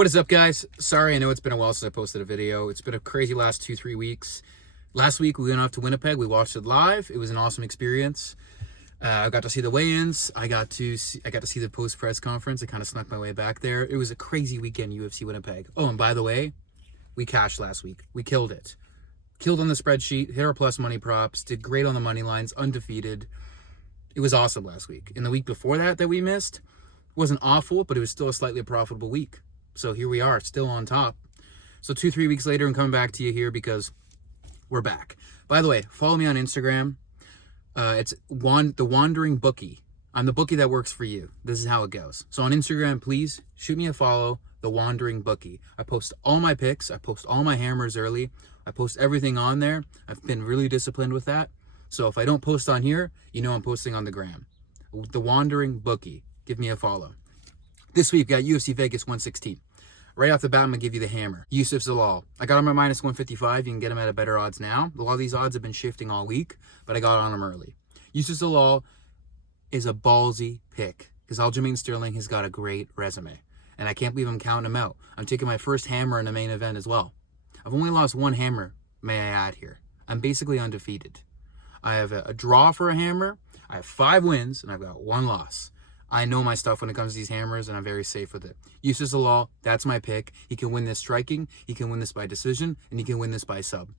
What is up, guys? Sorry, I know it's been a while since I posted a video. It's been a crazy last 2-3 weeks. Last week we went off to Winnipeg. We watched it live. It was an awesome experience. I got to see the weigh-ins. I got to see the post-press conference. I kind of snuck my way back there. It was a crazy weekend, UFC Winnipeg. Oh, and by the way, we cashed last week. We killed it. Killed on the spreadsheet, hit our plus money props, did great on the money lines, undefeated. It was awesome last week. And the week before that we missed wasn't awful, but it was still a slightly profitable week. So here we are, still on top. So 2-3 weeks later, I'm coming back to you here because we're back. By the way, follow me on Instagram. It's the Wandering Bookie. I'm the bookie that works for you. This is how it goes. So on Instagram, please shoot me a follow, the Wandering Bookie. I post all my picks. I post all my hammers early. I post everything on there. I've been really disciplined with that. So if I don't post on here, you know I'm posting on the gram. The Wandering Bookie. Give me a follow. This week, got UFC Vegas 116. Right off the bat, I'm going to give you the hammer. Yusuf Zalal. I got him at minus 155. You can get him at a better odds now. A lot of these odds have been shifting all week, but I got on him early. Yusuf Zalal is a ballsy pick because Aljamain Sterling has got a great resume, and I can't believe I'm counting him out. I'm taking my first hammer in the main event as well. I've only lost one hammer, may I add here. I'm basically undefeated. I have a draw for a hammer. I have 5 wins, and I've got 1 loss. I know my stuff when it comes to these hammers, and I'm very safe with it. Yusuf Zalal, that's my pick. He can win this striking, he can win this by decision, and he can win this by sub.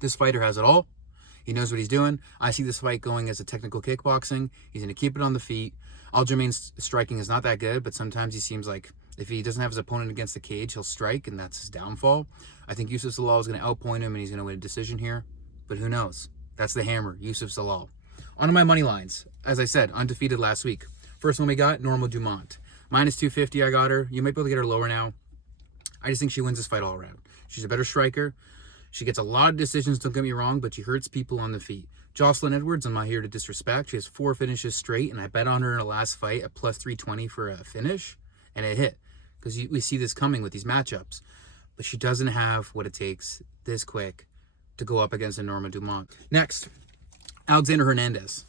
This fighter has it all. He knows what he's doing. I see this fight going as a technical kickboxing. He's going to keep it on the feet. Aljamain's striking is not that good, but sometimes he seems like if he doesn't have his opponent against the cage, he'll strike, and that's his downfall. I think Yusuf Zalal is going to outpoint him, and he's going to win a decision here. But who knows? That's the hammer, Yusuf Zalal. On to my money lines. As I said, undefeated last week. First one we got, Norma Dumont. Minus 250, I got her. You might be able to get her lower now. I just think she wins this fight all around. She's a better striker. She gets a lot of decisions, don't get me wrong, but she hurts people on the feet. Jocelyn Edwards, I'm not here to disrespect. She has 4 finishes straight, and I bet on her in her last fight at plus 320 for a finish, and it hit. Because we see this coming with these matchups. But she doesn't have what it takes this quick to go up against a Norma Dumont. Next, Alexander Hernandez.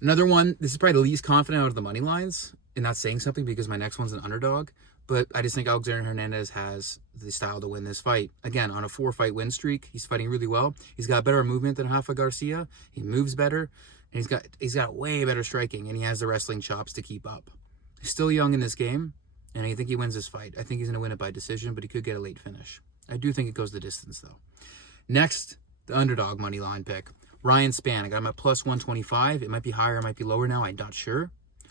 Another one, this is probably the least confident out of the money lines, and not saying something because my next one's an underdog, but I just think Alexander Hernandez has the style to win this fight. Again, on a 4-fight win streak, he's fighting really well. He's got better movement than Rafa Garcia. He moves better, and he's got way better striking, and he has the wrestling chops to keep up. He's still young in this game, and I think he wins this fight. I think he's going to win it by decision, but he could get a late finish. I do think it goes the distance, though. Next, the underdog money line pick. Ryan Spann, I got him at plus 125. It might be higher, it might be lower now. I'm not sure.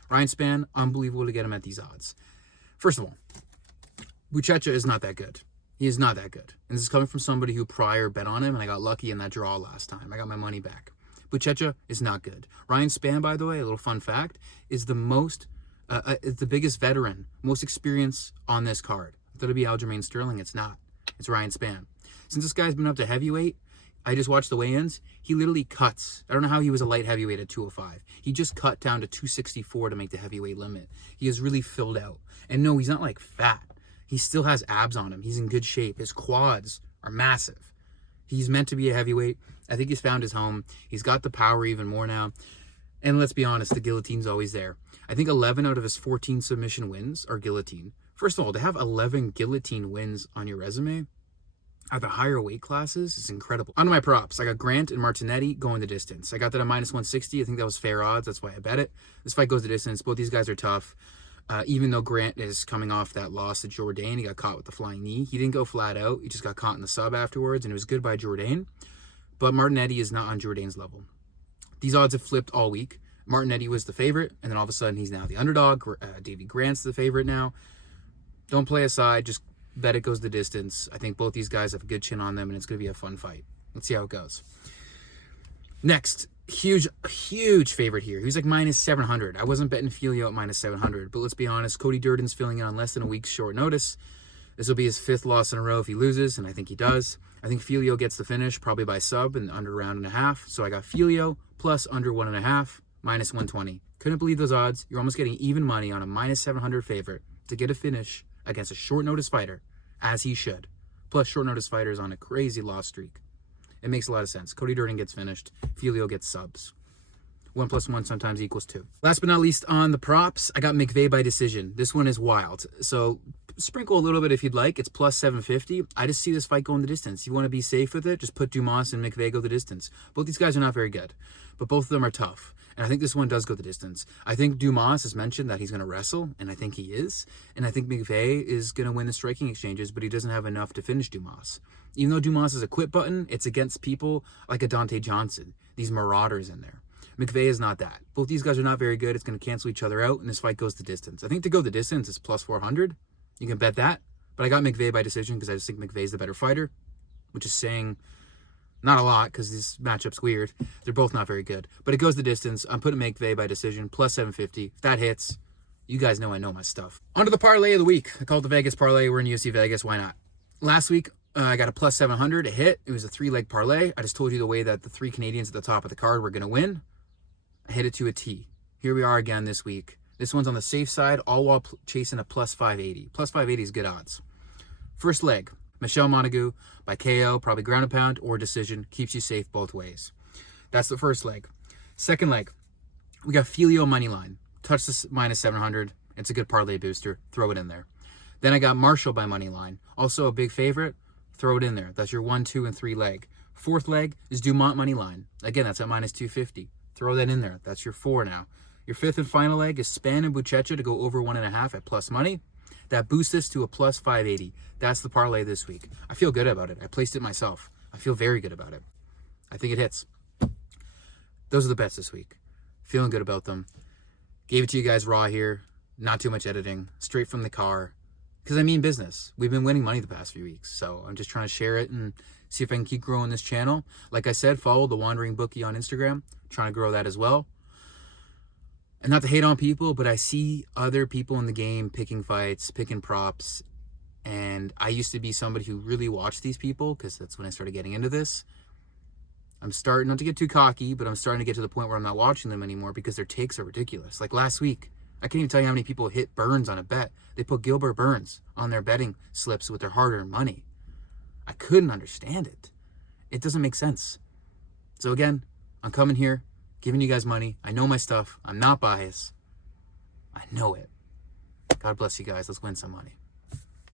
Ryan Spann, unbelievable to get him at these odds. First of all, Buchecha is not that good. He is not that good. And this is coming from somebody who prior bet on him, and I got lucky in that draw last time. I got my money back. Buchecha is not good. Ryan Spann, by the way, a little fun fact, is the biggest veteran, most experience on this card. I thought it'd be Aljamain Sterling. It's not. It's Ryan Spann. Since this guy's been up to heavyweight, I just watched the weigh-ins. He literally cuts. I don't know how he was a light heavyweight at 205. He just cut down to 264 to make the heavyweight limit. He is really filled out. And no, he's not like fat. He still has abs on him. He's in good shape. His quads are massive. He's meant to be a heavyweight. I think he's found his home. He's got the power even more now. And let's be honest, the guillotine's always there. I think 11 out of his 14 submission wins are guillotine. First of all, to have 11 guillotine wins on your resume at the higher weight classes is incredible. On to my props. I got Grant and Martinetti going the distance. I got that at minus 160. I think that was fair odds. That's why I bet it. This fight goes the distance. Both these guys are tough. Even though Grant is coming off that loss to Jourdain, he got caught with the flying knee. He didn't go flat out. He just got caught in the sub afterwards, and it was good by Jourdain. But Martinetti is not on Jourdain's level. These odds have flipped all week. Martinetti was the favorite, and then all of a sudden he's now the underdog. Davey Grant's the favorite now. Don't play aside. Just bet it goes the distance. I think both these guys have a good chin on them, and it's going to be a fun fight. Let's see how it goes. Next, huge favorite here. He's like minus 700. I wasn't betting Filio at minus 700, but let's be honest. Cody Durden's filling in on less than a week's short notice. This will be his 5th loss in a row if he loses, and I think he does. I think Filio gets the finish, probably by sub and under round and a half. So I got Filio plus under 1.5, minus 120. Couldn't believe those odds. You're almost getting even money on a minus 700 favorite to get a finish against a short notice fighter, as he should. Plus, short notice fighters on a crazy loss streak. It makes a lot of sense. Cody Durden gets finished. Filio gets subs. 1 + 1 sometimes equals 2. Last but not least on the props, I got McVay by decision. This one is wild. So sprinkle a little bit if you'd like. It's plus 750. I just see this fight going the distance. You want to be safe with it, just put Dumas and McVay go the distance. Both these guys are not very good, but both of them are tough. And I think this one does go the distance. I think Dumas has mentioned that he's going to wrestle, and I think he is. And I think McVay is going to win the striking exchanges, but he doesn't have enough to finish Dumas. Even though Dumas is a quit button, it's against people like a Dante Johnson, these marauders in there. McVay is not that. Both these guys are not very good. It's going to cancel each other out, and this fight goes the distance. I think to go the distance is plus 400. You can bet that. But I got McVay by decision because I just think McVay's the better fighter, which is saying not a lot because this matchup's weird. They're both not very good. But it goes the distance. I'm putting McVay by decision, plus 750. If that hits, you guys know I know my stuff. On to the parlay of the week. I call it the Vegas parlay. We're in UFC Vegas. Why not? Last week, I got a plus 700. It hit. It was a 3-leg parlay. I just told you the way that the 3 Canadians at the top of the card were going to win. I hit it to a T. Here we are again this week. This one's on the safe side, all while chasing a plus 580. Plus 580 is good odds. First leg, Michelle Montagu by KO, probably ground and pound or decision. Keeps you safe both ways. That's the first leg. Second leg, we got Filio moneyline. Touch this minus 700. It's a good parlay booster. Throw it in there. Then I got Marshall by moneyline. Also a big favorite. Throw it in there. That's your 1, 2, and 3 leg. Fourth leg is Dumont moneyline. Again, that's at minus 250. Throw that in there. That's your 4 now. Your fifth and final leg is Span and Buchecha to go over 1.5 at plus money. That boosts us to a plus 580. That's the parlay this week. I feel good about it. I placed it myself. I feel very good about it. I think it hits. Those are the bets this week. Feeling good about them. Gave it to you guys raw here. Not too much editing. Straight from the car. Because I mean business. We've been winning money the past few weeks. So I'm just trying to share it and see if I can keep growing this channel. Like I said, follow The Wandering Bookie on Instagram. Trying to grow that as well. And not to hate on people, but I see other people in the game picking fights, picking props. And I used to be somebody who really watched these people because that's when I started getting into this. I'm starting, not to get too cocky, but I'm starting to get to the point where I'm not watching them anymore because their takes are ridiculous. Like last week, I can't even tell you how many people hit Burns on a bet. They put Gilbert Burns on their betting slips with their hard-earned money. I couldn't understand it. It doesn't make sense. So again, I'm coming here, giving you guys money. I know my stuff. I'm not biased. I know it. God bless you guys. Let's win some money.